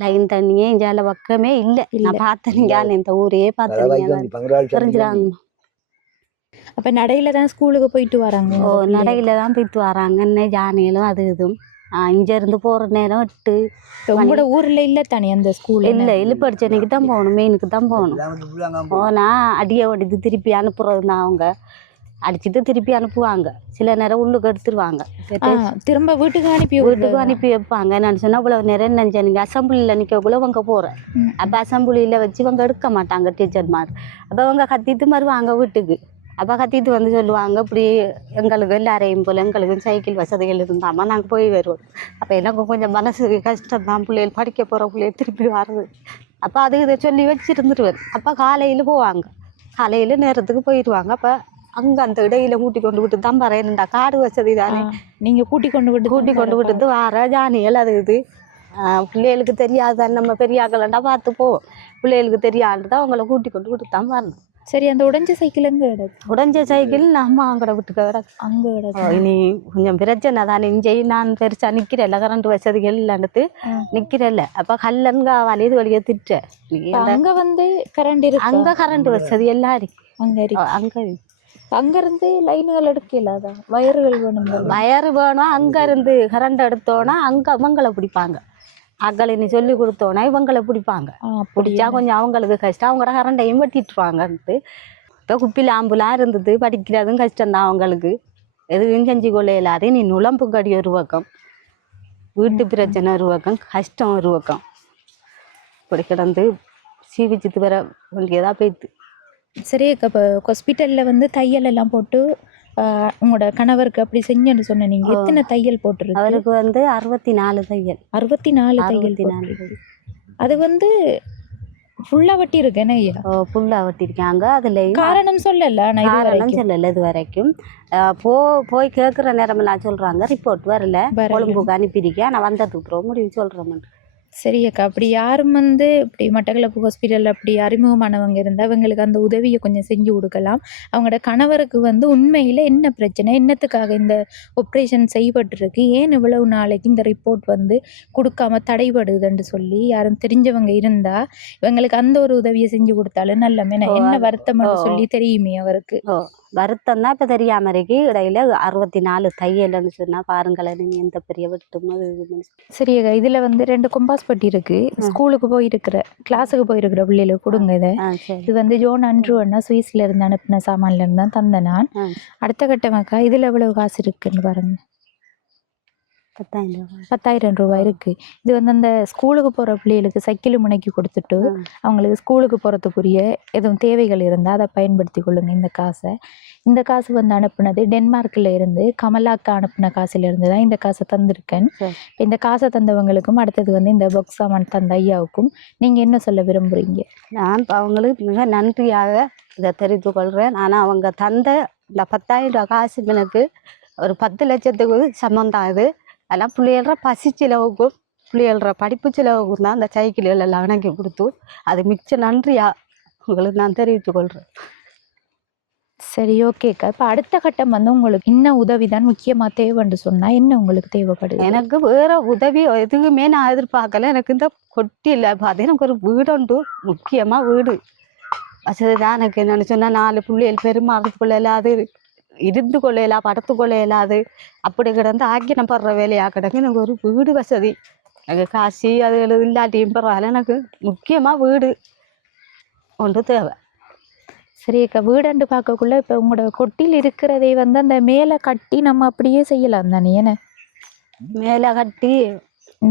லைன் தண்ணியே இஞ்சால பக்கமே இல்ல. நான் பார்த்தேன் இந்த ஊரையே பார்த்தேன். அப்ப நடையில தான் ஸ்கூலுக்கு போயிட்டு வராங்க. நடையில தான் போயிட்டு வராங்க. என்ன ஜானியிலும் அது இதுவும் இங்க இருந்து போற நேரம் 8. உங்களோட ஊர்ல இல்ல தானே அந்த ஸ்கூல்? இல்ல இழுப்படிச்சனைக்கு தான் போகணும், மெயினுக்கு தான் போகணும். போனா அடிய ஓடிட்டு திருப்பி அனுப்புறது தான். அவங்க அடிச்சுட்டு திருப்பி அனுப்புவாங்க. சில நேரம் உள்ளுக்கு எடுத்துருவாங்க, திரும்ப வீட்டுக்கு அனுப்பி வைப்பாங்க. என்னன்னு சொன்னா இவ்வளவு நேரம் நினைச்சேன் அசம்பிளில நிக்கக்குள்ள அவங்க போறேன். அப்ப அசம்பிளில வச்சு இவங்க எடுக்க மாட்டாங்க டீச்சர்மார். அப்ப அவங்க கத்திட்டு வருவாங்க வீட்டுக்கு. அப்ப கத்திட்டு வந்து சொல்லுவாங்க, இப்படி எங்களுக்கு எல்லாரையும் போல எங்களுக்கு சைக்கிள் வசதிகள் இருந்தாமா நாங்க போய் வருவோம். அப்ப எனக்கு கொஞ்சம் மனசு கஷ்டம் தான், பிள்ளைகள் படிக்க போற பிள்ளைகள் திருப்பி வர்றது. அப்ப அது இதை சொல்லி வச்சிருந்துருவார். அப்ப காலையில போவாங்க, காலையில நேரத்துக்கு போயிடுவாங்க. அப்ப அங்க அந்த இடையில கூட்டி கொண்டு விட்டு தான் வரேன்டா, காடு வசதி தானே. நீங்க கூட்டி கொண்டு விட்டுட்டு வர ஜானியல் அது இது பிள்ளைகளுக்கு தெரியாது. நம்ம பெரியாக்கலண்டா பார்த்து போவோம். பிள்ளைகளுக்கு தெரியாதுதான் அவங்கள கூட்டி கொண்டு விட்டு தான் வரணும். சரி, அந்த உடைஞ்ச சைக்கிள் எங்க கிடக்கு? உடைஞ்ச சைக்கிள் நம்ம அங்கட விட்டுக்க கிடக்கு. அங்க கிடக்கு. இனி கொஞ்சம் பிரச்சனை தானே. இங்கே நான் பெருசா நிக்கிறேன்ல, கரண்ட் வசதிகள் இல்லன்னுட்டு நிக்கிறேன்ல. அப்ப கல்லங்க வலிது வழிய திட்ட. அங்க வந்து கரண்ட் இருக்கு. அங்க கரண்ட் வசதி எல்லாம் இருக்கு. அங்க இருந்து லைன்கள் எடுக்கல. அதான் வயறுகள் வேணும். வயறு வேணும். அங்க இருந்து கரண்ட் எடுத்தோன்னா அங்க அவங்களை பிடிப்பாங்க. அக்களை சொல்லி கொடுத்தோன்னா இவங்களை பிடிப்பாங்க. பிடிச்சா கொஞ்சம் அவங்களுக்கு கஷ்டம். அவங்களோட கரண்டையும் வெட்டிட்டுருவாங்கன்ட்டு. இப்போ குப்பில் ஆம்புலாம் இருந்தது, படிக்கிறதும் கஷ்டம்தான் அவங்களுக்கு. எதுவும் செஞ்சு கொள்ள இல்லாத. நீ நுழம்பு கடி ஒரு பக்கம், வீட்டு பிரச்சனை ஒரு பக்கம், கஷ்டம் ஒரு பக்கம். இப்படி கிடந்து சீவிச்சிட்டு வர வேண்டியதா போய்த்து. சரி அக்கா, இப்போ ஹாஸ்பிட்டலில் வந்து தையல் எல்லாம் போட்டு உங்களோட கணவருக்கு அப்படி செஞ்சுன்னு சொன்ன நீங்கள் எத்தனை தையல் போட்டுருக்கு? அவருக்கு வந்து 64 தையல். 64 தையல். அது வந்து ஃபுல்லாக வட்டி இருக்கு என்ன ஐயா? ஃபுல்லாக வட்டிருக்காங்க. அதில் காரணம் சொல்லல. காரணம் சொல்லலை இது வரைக்கும். போய் கேட்குற நேரமெல்லாம் சொல்கிறாங்க ரிப்போர்ட் வரல, கொழும்புக்கு அனுப்பியிருக்கேன், நான் வந்ததுக்கு அப்புறம் முடிவு சொல்கிறேன். சரி அக்கா, அப்படி யாரும் வந்து இப்படி மட்டக்களப்பு ஹாஸ்பிட்டலில் அப்படி அறிமுகமானவங்க இருந்தால் அவங்களுக்கு அந்த உதவியை கொஞ்சம் செஞ்சு கொடுக்கலாம். அவங்களோட கணவருக்கு வந்து உண்மையில் என்ன பிரச்சனை, என்னத்துக்காக இந்த ஆப்ரேஷன் செய்யப்பட்டிருக்கு, ஏன் இவ்வளவு நாளைக்கு இந்த ரிப்போர்ட் வந்து கொடுக்காம தடைபடுதுன்னு சொல்லி யாரும் தெரிஞ்சவங்க இருந்தால் இவங்களுக்கு அந்த ஒரு உதவியை செஞ்சு கொடுத்தாலும் நல்ல என்ன வருத்தம்னு சொல்லி தெரியுமே அவருக்கு. வருத்தம் தான் இப்போ தெரியாம இருக்கு. இடையில 64 தையல்னு சொன்னா பாருங்களேன், நீ எந்த பெரிய வெட்டும். சரி அக்கா, இதுல வந்து 2 கொம்பாஸ் பட்டி இருக்கு. ஸ்கூலுக்கு போயிருக்கிற கிளாஸுக்கு போயிருக்கிற பிள்ளைகளுக்கு கொடுங்க. இது வந்து ஜோன் அன்றுவன்னா சுவிஸ்ல இருந்து அனுப்பின சாமான்ல இருந்து தான் தந்த நான். அடுத்த கட்டமாக்கா இதுல எவ்வளவு காசு இருக்குன்னு பாருங்க. 10,000 ரூபாய் இருக்கு. இது வந்து அந்த ஸ்கூலுக்கு போற பிள்ளைகளுக்கு சைக்கிள் முனைக்கு கொடுத்துட்டு அவங்களுக்கு ஸ்கூலுக்கு போறதுக்குரிய எதுவும் தேவைகள் இருந்தால் அதை பயன்படுத்தி கொள்ளுங்க. இந்த காசு வந்து அனுப்புனது டென்மார்க்ல இருந்து கமலாக்கா அனுப்பின காசுல இருந்து தான் இந்த காசை தந்திருக்கேன். இந்த காசை தந்தவங்களுக்கும் அடுத்தது வந்து இந்த பாக்ஸ் சாமான் தந்த ஐயாவுக்கும் நீங்க என்ன சொல்ல விரும்புறீங்க? நான் அவங்களுக்கு மிக நன்றியாக இதை தெரிவித்து கொள்கிறேன். ஆனால் அவங்க தந்த இந்த 10,000 ரூபாய் காசு எனக்கு ஒரு 10 லட்சத்துக்கு சமம் தான். இது அதெல்லாம் பிள்ளைகள பசி செலவுக்கும் பிள்ளைகள படிப்பு செலவுக்கும் தான் அந்த சைக்கிள்கள் எல்லாம் இணங்கி கொடுத்து அது மிச்ச நன்றியா உங்களுக்கு நான் தெரிவித்துக் கொள்கிறேன். சரி, ஓகேக்கா. இப்போ அடுத்த கட்டம் வந்து உங்களுக்கு இன்னும் உதவி தான் முக்கியமாக தேவைன்னு சொன்னால் என்ன உங்களுக்கு தேவைப்படுது? எனக்கு வேற உதவி எதுவுமே நான் எதிர்பார்க்கல. எனக்கு இந்த கொட்டியில் பார்த்து எனக்கு ஒரு வீடு உண்டு, முக்கியமாக வீடு வசதி தான். எனக்கு என்னென்னு சொன்னால் 4 பிள்ளைகள் பெருமாறுது கொள்ள இல்லாது, இருந்து கொள்ள இயலா, படுத்து கொள்ள இயலாது, அப்படி கிடந்து ஆக்கினப்படுற வேலையாக கிடக்கு. எனக்கு ஒரு வீடு வசதி, எனக்கு காசி அது இல்லாட்டியும் பரவாயில்ல, எனக்கு முக்கியமாக வீடு ஒன்று தேவை. சரி அக்கா, வீடாண்டு பார்க்கக்குள்ள இப்போ உங்களோட கொட்டியில் இருக்கிறதை வந்து அந்த மேலே கட்டி நம்ம அப்படியே செய்யலாம் தானே? ஏன்னா மேலே கட்டி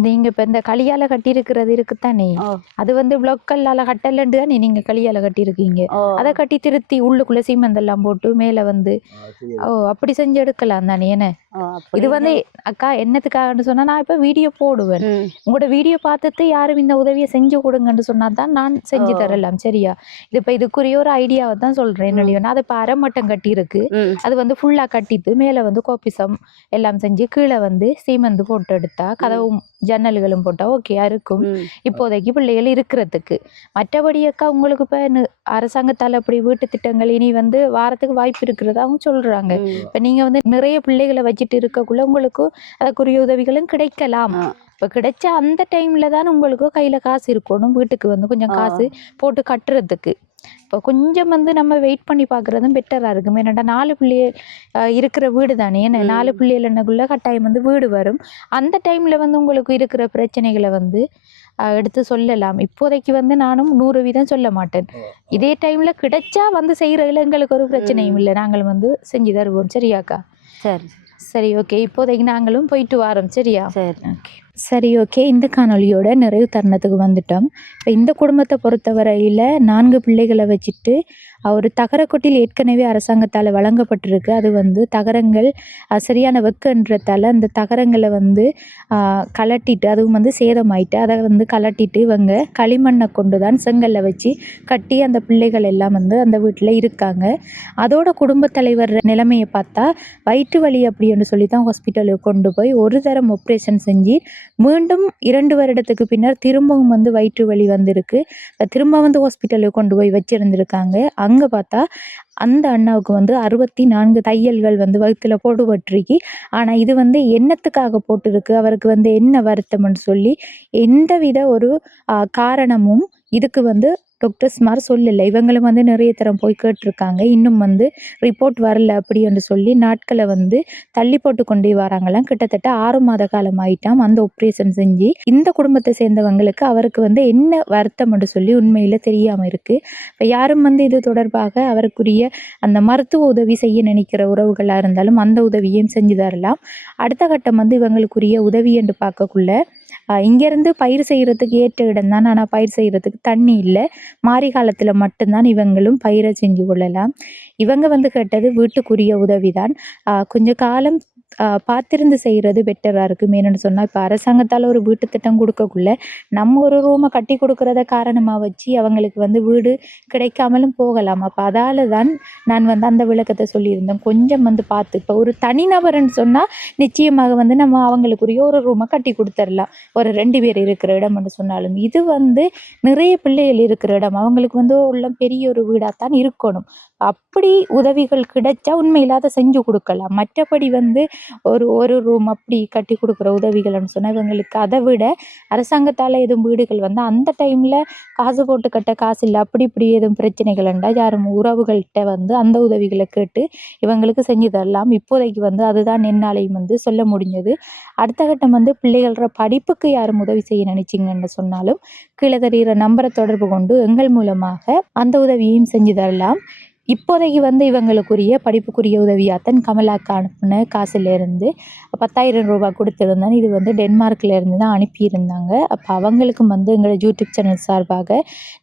நீங்கள் இப்போ இந்த களியால் கட்டியிருக்கிறது இருக்குத்தானே, ஓ அது வந்து பிளாக்கல்லால் கட்டலண்டு தானே நீங்கள் களியால் கட்டியிருக்கீங்க. ஓ அதை கட்டி திருத்தி உள்ளுக்குள்ளே சீமெந்தெல்லாம் போட்டு மேலே வந்து அப்படி செஞ்சு எடுக்கலாம் தானே? ஏன்னா அப்படி இது வந்து அக்கா என்னத்துக்காகன்னு சொன்னால் நான் இப்போ வீடியோ போடுவேன். ம் உங்களோட வீடியோ பார்த்துட்டு யாரும் இந்த உதவியை செஞ்சு கொடுங்கன்னு சொன்னா தான் நான் செஞ்சு ஓ. தரலாம். சரியா? இது இப்போ இதுக்குரிய ஒரு ஐடியாவை தான் சொல்கிறேன். என்னுடைய நான் அது இப்போ அரை மட்டம் கட்டியிருக்கு. ம் அது வந்து ஃபுல்லாக கட்டிட்டு மேலே வந்து கோபிசம் எல்லாம் செஞ்சு கீழே வந்து சீமெந்து போட்டு எடுத்தா கதவும் ஜன்னல்களும் போட்டால் ஓகேயா இருக்கும் ம் இப்போதைக்கு பிள்ளைகள் இருக்கிறதுக்கு. மற்றபடி அக்கா உங்களுக்கு இப்போ அரசாங்கத்தால் அப்படி வீட்டு திட்டங்கள் இனி வந்து வாரத்துக்கு வாய்ப்பு இருக்கிறதாகவும் சொல்கிறாங்க. ம் இப்போ நீங்கள் வந்து நிறைய பிள்ளைகளை வச்சுட்டு இருக்கக்குள்ள உங்களுக்கு அதுக்குரிய உதவிகளும் கிடைக்கலாம். ஆ. இப்போ கிடைச்சா அந்த டைமில் தான் உங்களுக்கு கையில் காசு இருக்கணும், வீட்டுக்கு வந்து கொஞ்சம் ஆ. காசு போட்டு கட்டுறதுக்கு. இப்போ கொஞ்சம் வந்து நம்ம வெயிட் பண்ணி பார்க்குறதும் பெட்டராக இருக்கும். ஏன்னாடா 4 பிள்ளைகள் இருக்கிற வீடு தானே. ஏன்னா 4 பிள்ளைகள் என்னக்குள்ள கட்டாயம் வந்து வீடு வரும். அந்த டைமில் வந்து உங்களுக்கு இருக்கிற பிரச்சனைகளை வந்து எடுத்து சொல்லலாம். இப்போதைக்கு வந்து நானும் 100% சொல்ல மாட்டேன். இதே டைமில் கிடைச்சா வந்து செய்கிறதுல எங்களுக்கு ஒரு பிரச்சனையும் இல்லை, நாங்கள் வந்து செஞ்சு தருவோம். சரியாக்கா? சரி சரி, ஓகே. இப்போதைக்கு நாங்களும் போயிட்டு வரோம். சரியா? சரி. ஓகே. சரி, ஓகே. இந்த காணொலியோட நிறைவு தருணத்துக்கு வந்துட்டோம். இப்போ இந்த குடும்பத்தை பொறுத்தவரையில் 4 பிள்ளைகளை வச்சுட்டு ஒரு தகரக்கொட்டில் ஏற்கனவே அரசாங்கத்தால் வழங்கப்பட்டிருக்கு. அது வந்து தகரங்கள் சரியான வெக்கன்றதால அந்த தகரங்களை வந்து கலட்டிட்டு, அதுவும் வந்து சேதமாயிட்டு, அதை வந்து கலட்டிட்டு இவங்க களிமண்ணை கொண்டு தான் செங்கல்ல வச்சு கட்டி அந்த பிள்ளைகள் எல்லாம் வந்து அந்த வீட்டில் இருக்காங்க. அதோட குடும்பத் தலைவர் நிலைமையை பார்த்தா வயிற்று வலி அப்படின்னு சொல்லி தான் ஹாஸ்பிட்டலுக்கு கொண்டு போய் ஒரு தரம் ஆப்ரேஷன் செஞ்சு மீண்டும் 2 வருடத்துக்கு பின்னர் திரும்பவும் வந்து வயிற்று வலி வந்திருக்கு. திரும்ப வந்து ஹாஸ்பிட்டலுக்கு கொண்டு போய் வச்சிருந்துருக்காங்க. அங்கே பார்த்தா அந்த அண்ணாவுக்கு வந்து 64 தையல்கள் வந்து வயிற்றுல போட்டுப்பட்டிருக்கு. ஆனால் இது வந்து என்னத்துக்காக போட்டிருக்கு, அவருக்கு வந்து என்ன வருத்தம்னு சொல்லி எந்தவித ஒரு காரணமும் இதுக்கு வந்து டாக்டர்ஸ்மார் சொல்லலை. இவங்களும் வந்து நிறைய தரம் போய் கேட்டிருக்காங்க. இன்னும் வந்து ரிப்போர்ட் வரல அப்படின்னு சொல்லி நாட்களை வந்து தள்ளி போட்டு கொண்டே வராங்களாம். கிட்டத்தட்ட 6 மாத காலம் ஆயிட்டாம் அந்த ஆப்ரேஷன் செஞ்சு. இந்த குடும்பத்தை சேர்ந்தவங்களுக்கு அவருக்கு வந்து என்ன வருத்தம்னு சொல்லி உண்மையில் தெரியாமல் இருக்குது. இப்போ யாரும் வந்து இது தொடர்பாக அவருக்குரிய அந்த மருத்துவ உதவி செய்ய நினைக்கிற உறவுகளாக இருந்தாலும் அந்த உதவியையும் செஞ்சு தரலாம். அடுத்த கட்டம் வந்து இவங்களுக்குரிய உதவி என்று பார்க்கக்குள்ள இங்கேருந்து பயிர் செய்கிறதுக்கு ஏற்ற இடம் தான், ஆனால் பயிர் செய்கிறதுக்கு தண்ணி இல்லை. மாரி காலத்தில் மட்டும்தான் இவங்களும் பயிரை செஞ்சு கொள்ளலாம். இவங்க வந்து கேட்டது வீட்டுக்குரிய உதவி தான். கொஞ்ச காலம் பார்த்திருந்து செய்கிறது பெட்டராக இருக்கும். ஏன்னு சொன்னால் இப்போ அரசாங்கத்தால் ஒரு வீட்டு திட்டம் கொடுக்கக்குள்ள நம்ம ஒரு ரூமை கட்டி கொடுக்குறத காரணமாக வச்சு அவங்களுக்கு வந்து வீடு கிடைக்காமலும் போகலாம். அப்போ அதால் தான் நான் வந்து அந்த விளக்கத்தை சொல்லியிருந்தேன். கொஞ்சம் வந்து பார்த்து இப்போ ஒரு தனிநபர்ன்னு சொன்னால் நிச்சயமாக வந்து நம்ம அவங்களுக்குரிய ஒரு ரூமை கட்டி கொடுத்துடலாம், ஒரு 2 பேர் இருக்கிற இடம்னு சொன்னாலும். இது வந்து நிறைய பிள்ளைகள் இருக்கிற இடம், அவங்களுக்கு வந்து உள்ள பெரிய ஒரு வீடாகத்தான் இருக்கணும். அப்படி உதவிகள் கிடைச்சா உண்மையில் அதை செஞ்சு கொடுக்கலாம். மற்றபடி வந்து ஒரு ரூம் அப்படி கட்டி கொடுக்குற உதவிகள்னு சொன்னால் இவங்களுக்கு அதை விட அரசாங்கத்தால் எதுவும் வீடுகள் வந்து அந்த டைமில் காசு போட்டு கட்ட காசு இல்லை, அப்படி இப்படி எதுவும் பிரச்சனைகள் இருந்தால் யாரும் உறவுகள்கிட்ட வந்து அந்த உதவிகளை கேட்டு இவங்களுக்கு செஞ்சு தரலாம். இப்போதைக்கு வந்து அதுதான் என்னாலையும் வந்து சொல்ல முடிஞ்சது. அடுத்த கட்டம் வந்து பிள்ளைகள படிப்புக்கு யாரும் உதவி செய்ய நினைச்சிங்கன்னு சொன்னாலும் கீழே தெரிகிற நம்பரை தொடர்பு கொண்டு எங்கள் மூலமாக அந்த உதவியையும் செஞ்சு தரலாம். இப்போதைக்கு வந்து இவங்களுக்குரிய படிப்புக்குரிய உதவியாகத்தான் கமலாக்கு அனுப்பின காசுலேருந்து 10,000 ரூபாய் கொடுத்துருந்தேன். இது வந்து டென்மார்க்லேருந்து தான் அனுப்பியிருந்தாங்க. அப்போ அவங்களுக்கும் வந்து எங்களோட யூடியூப் சேனல் சார்பாக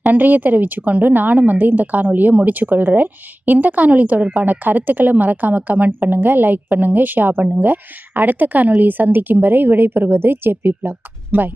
நன்றியை தெரிவித்து கொண்டு நானும் வந்து இந்த காணொலியை முடிச்சு கொள்கிறேன். இந்த காணொலி தொடர்பான கருத்துக்களை மறக்காமல் கமெண்ட் பண்ணுங்கள், லைக் பண்ணுங்கள், ஷேர் பண்ணுங்கள். அடுத்த காணொலியை சந்திக்கும் வரை விடைபெறுவது ஜேபி ப்ளாக். பாய்.